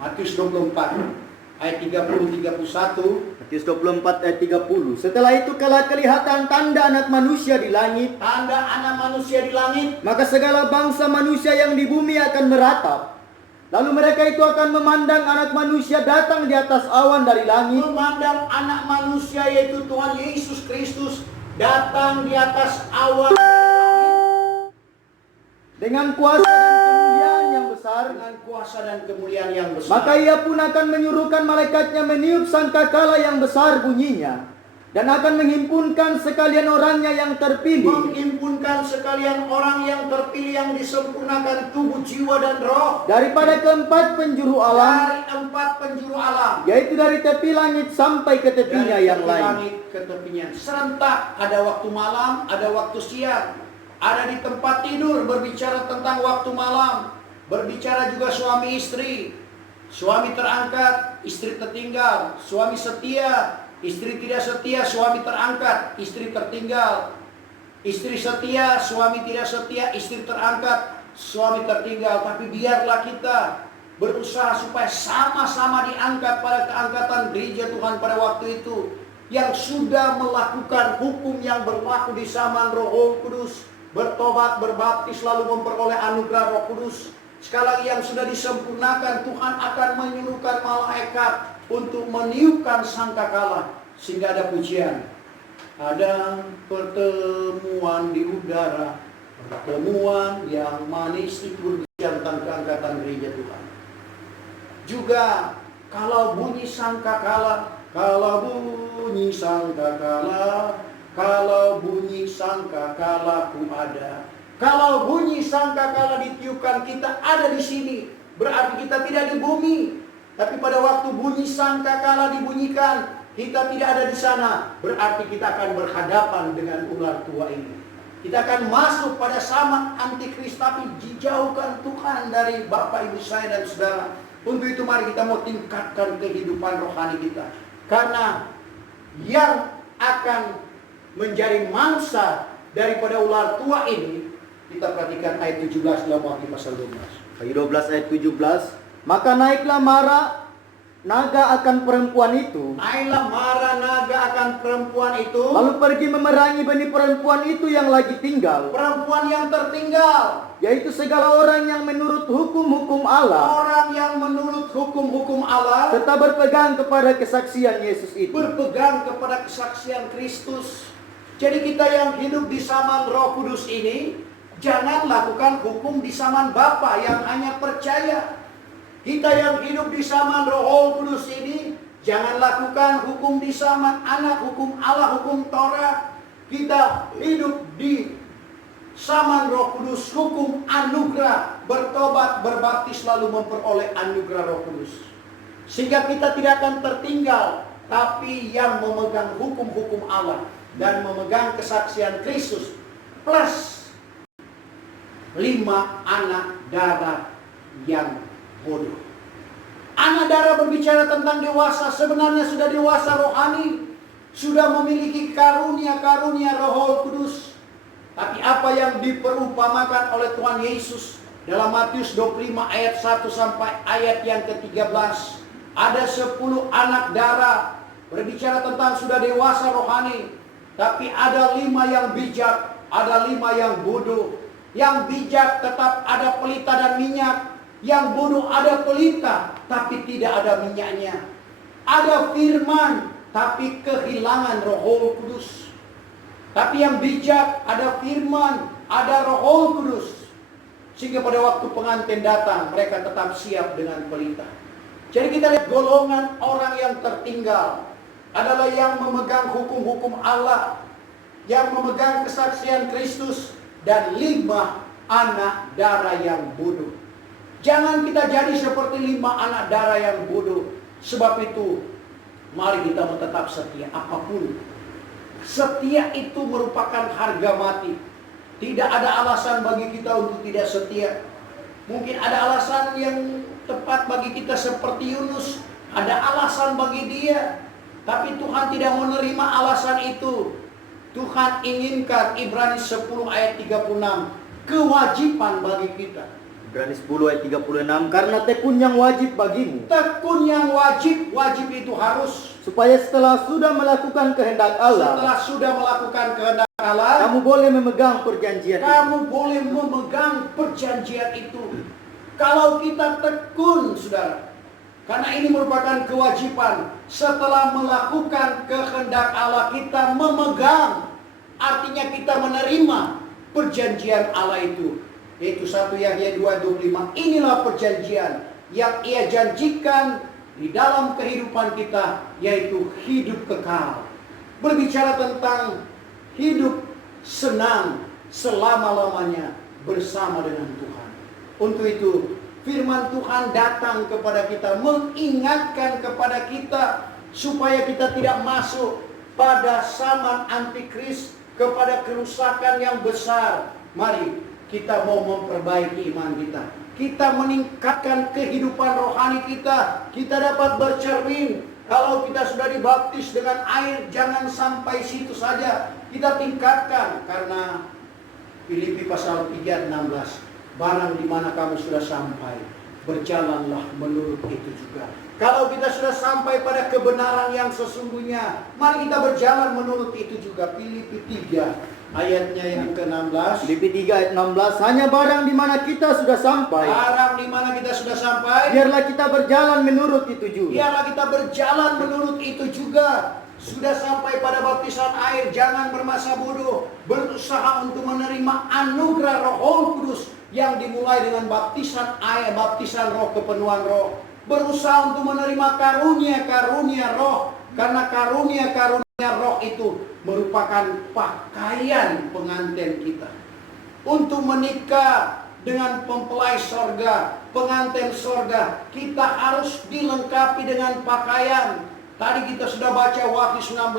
Matius 24 ayat 30-31. Matius 24 ayat 30. Setelah itu kala kelihatan tanda anak manusia di langit, Tanda anak manusia di langit, maka segala bangsa manusia yang di bumi akan meratap. Lalu mereka itu akan memandang anak manusia datang di atas awan dari langit, memandang anak manusia yaitu Tuhan Yesus Kristus datang di atas awan dengan kuasa dan kemuliaan yang besar. dengan kuasa dan kemuliaan yang besar. Maka ia pun akan menyuruhkan malaikatnya meniup sangkakala yang besar bunyinya, dan akan menghimpunkan sekalian orangnya yang terpilih menghimpunkan sekalian orang yang terpilih yang disempurnakan tubuh, jiwa dan roh daripada keempat penjuru alam, dari 4 penjuru alam, yaitu dari tepi langit sampai ke tepinya dari yang tepi lain. langit ke tepinya. Serentak, ada waktu malam, ada waktu siang, ada di tempat tidur berbicara tentang waktu malam, berbicara juga suami istri, suami terangkat, istri tertinggal, suami setia, istri tidak setia, suami terangkat, istri tertinggal, istri setia, suami tidak setia, istri terangkat, suami tertinggal. Tapi biarlah kita berusaha supaya sama-sama diangkat pada keangkatan gereja Tuhan pada waktu itu, yang sudah melakukan hukum yang berlaku di zaman Roh Kudus, bertobat, berbaptis, lalu memperoleh anugerah Roh Kudus. Sekali lagi yang sudah disempurnakan, Tuhan akan menyuruhkan malaikat untuk meniupkan sangkakala, sehingga ada pujian. Ada pertemuan di udara, pertemuan yang manis, itu berbicara tentang keangkatan gereja Tuhan. Juga kalau bunyi sangkakala, kalau bunyi sangkakala, kalau bunyi sangkakala ku ada. Kalau bunyi sangkakala ditiupkan, kita ada di sini. Berarti kita tidak di bumi. Tapi pada waktu bunyi sangkakala dibunyikan, kita tidak ada di sana. Berarti kita akan berhadapan dengan ular tua ini. Kita akan masuk pada zaman antikris, tapi dijauhkan Tuhan dari Bapak Ibu saya dan saudara. Untuk itu mari kita mau tingkatkan kehidupan rohani kita. Karena yang akan menjadi mangsa daripada ular tua ini, kita perhatikan ayat 17 dalam Wahyu pasal 12. Ayat 12 ayat 17. Maka naiklah mara naga akan perempuan itu, Naiklah mara naga akan perempuan itu, lalu pergi memerangi benih perempuan itu yang lagi tinggal, perempuan yang tertinggal, yaitu segala orang yang menurut hukum-hukum Allah, orang yang menurut hukum-hukum Allah, tetap berpegang kepada kesaksian Yesus itu. berpegang kepada kesaksian Kristus. Jadi kita yang hidup di zaman Roh Kudus ini, jangan lakukan hukum di zaman Bapa yang hanya percaya. Kita yang hidup di zaman Roh Kudus ini, jangan lakukan hukum di zaman anak, hukum Allah, hukum Taurat. Kita hidup di zaman Roh Kudus, hukum anugerah, bertobat, berbaptis, lalu memperoleh anugerah Roh Kudus. Sehingga kita tidak akan tertinggal, tapi yang memegang hukum-hukum Allah dan memegang kesaksian Kristus, plus 5 anak darah yang bodoh. Anak darah berbicara tentang dewasa, sebenarnya sudah dewasa rohani, sudah memiliki karunia-karunia Roh Kudus. Tapi apa yang diperumpamakan oleh Tuhan Yesus dalam Matius 25 ayat 1 sampai ayat yang ke-13, ada 10 anak darah berbicara tentang sudah dewasa rohani, tapi ada 5 yang bijak, ada 5 yang bodoh. Yang bijak tetap ada pelita dan minyak, yang bodoh ada pelita tapi tidak ada minyaknya. Ada firman tapi kehilangan Roh Kudus. Tapi yang bijak ada firman, ada Roh Kudus, sehingga pada waktu pengantin datang mereka tetap siap dengan pelita. Jadi kita lihat golongan orang yang tertinggal adalah yang memegang hukum-hukum Allah, yang memegang kesaksian Kristus, dan 5 anak darah yang bodoh. Jangan kita jadi seperti 5 anak darah yang bodoh. Sebab itu mari kita tetap setia apapun. Setia itu merupakan harga mati. Tidak ada alasan bagi kita untuk tidak setia. Mungkin ada alasan yang tepat bagi kita seperti Yunus, ada alasan bagi dia, tapi Tuhan tidak menerima alasan itu. Tuhan inginkan, Ibrani 10 ayat 36, kewajiban bagi kita. Ibrani 10 ayat 36, karena tekun yang wajib bagimu, Tekun yang wajib itu harus. supaya setelah sudah melakukan kehendak Allah, Setelah sudah melakukan kehendak Allah, kamu boleh memegang perjanjian itu. kamu boleh memegang perjanjian itu. Kalau kita tekun, saudara. Karena ini merupakan kewajiban. Setelah melakukan kehendak Allah, kita memegang. Artinya kita menerima perjanjian Allah itu. Yaitu 1 Yahya 2:25. Inilah perjanjian yang Ia janjikan di dalam kehidupan kita, yaitu hidup kekal. Berbicara tentang hidup senang selama-lamanya bersama dengan Tuhan. Untuk itu, firman Tuhan datang kepada kita, mengingatkan kepada kita supaya kita tidak masuk pada zaman antikris, kepada kerusakan yang besar. Mari kita mau memperbaiki iman kita. Kita meningkatkan kehidupan rohani kita. Kita dapat bercermin. Kalau kita sudah dibaptis dengan air, jangan sampai situ saja. Kita tingkatkan. Karena Filipi pasal 3:16. Barang di mana kamu sudah sampai, berjalanlah menurut itu juga. Kalau kita sudah sampai pada kebenaran yang sesungguhnya, mari kita berjalan menurut itu juga. Filipi 3 ayatnya yang ke-16. Filipi 3 ayat 16, hanya barang di mana kita sudah sampai, Barang di mana kita sudah sampai, biarlah kita berjalan menurut itu juga. biarlah kita berjalan menurut itu juga. Sudah sampai pada baptisan air, jangan bermasa bodoh. Berusaha untuk menerima anugerah Roh Kudus yang dimulai dengan baptisan air, baptisan roh, kepenuhan roh. Berusaha untuk menerima karunia-karunia roh. Karena karunia-karunia roh itu merupakan pakaian pengantin kita. Untuk menikah dengan mempelai sorga, pengantin sorga, kita harus dilengkapi dengan pakaian. Tadi kita sudah baca Wahyu 19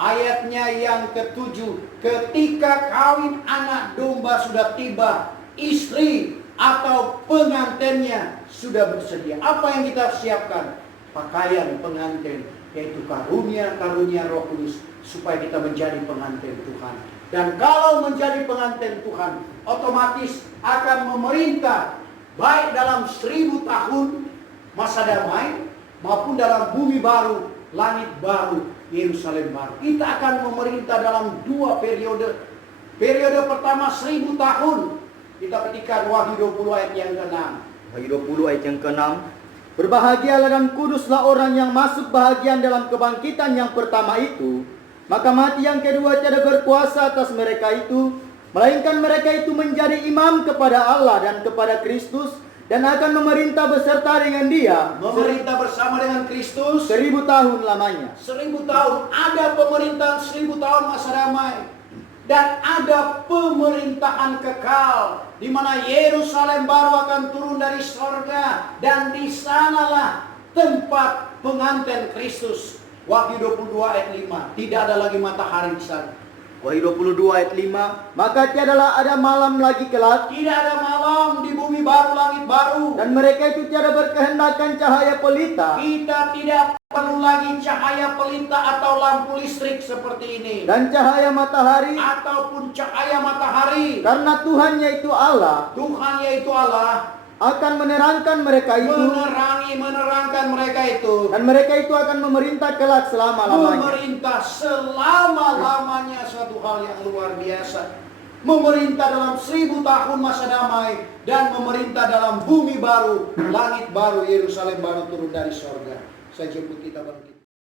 ayatnya yang ke-7. Ketika kawin anak domba sudah tiba, istri atau pengantinnya sudah bersedia. Apa yang kita siapkan? Pakaian pengantin, yaitu karunia-karunia Roh Kudus, supaya kita menjadi pengantin Tuhan. Dan kalau menjadi pengantin Tuhan, otomatis akan memerintah baik dalam 1000 tahun masa damai, maupun dalam bumi baru, langit baru, Yerusalem baru. Kita akan memerintah dalam 2 periode. Periode pertama 1000 tahun. Kita petikan Wahyu 20 ayat yang ke-6. Wahyu 20 ayat yang ke-6. Berbahagialah dan kuduslah orang yang masuk bahagian dalam kebangkitan yang pertama itu. Maka mati yang kedua tiada berkuasa atas mereka itu, melainkan mereka itu menjadi imam kepada Allah dan kepada Kristus, dan akan memerintah beserta dengan Dia, Memerintah bersama dengan Kristus 1000 tahun lamanya. 1000 tahun. Ada pemerintahan 1000 tahun masa damai. Dan ada pemerintahan kekal, di mana Yerusalem baru akan turun dari sorga. Dan di sanalah tempat pengantin Kristus. Wahyu 22 ayat 5. Tidak ada lagi matahari di sana. Wahyu 22 ayat 5. Maka tiadalah ada malam lagi kelak, Tidak ada malam di bumi baru, langit baru. dan mereka itu tiada berkehendakkan cahaya pelita, Kita tidak perlu lagi cahaya pelita atau lampu listrik seperti ini. dan cahaya matahari, Ataupun cahaya matahari. karena Tuhan yaitu Allah Tuhan yaitu Allah akan menerangkan mereka itu, menerangkan mereka itu. dan mereka itu akan memerintah kelak selama-lamanya. Memerintah selama-lamanya, suatu hal yang luar biasa. Memerintah dalam 1000 tahun masa damai, dan memerintah dalam bumi baru, langit baru, Yerusalem baru turun dari sorga. Saya jemput kita bangkit.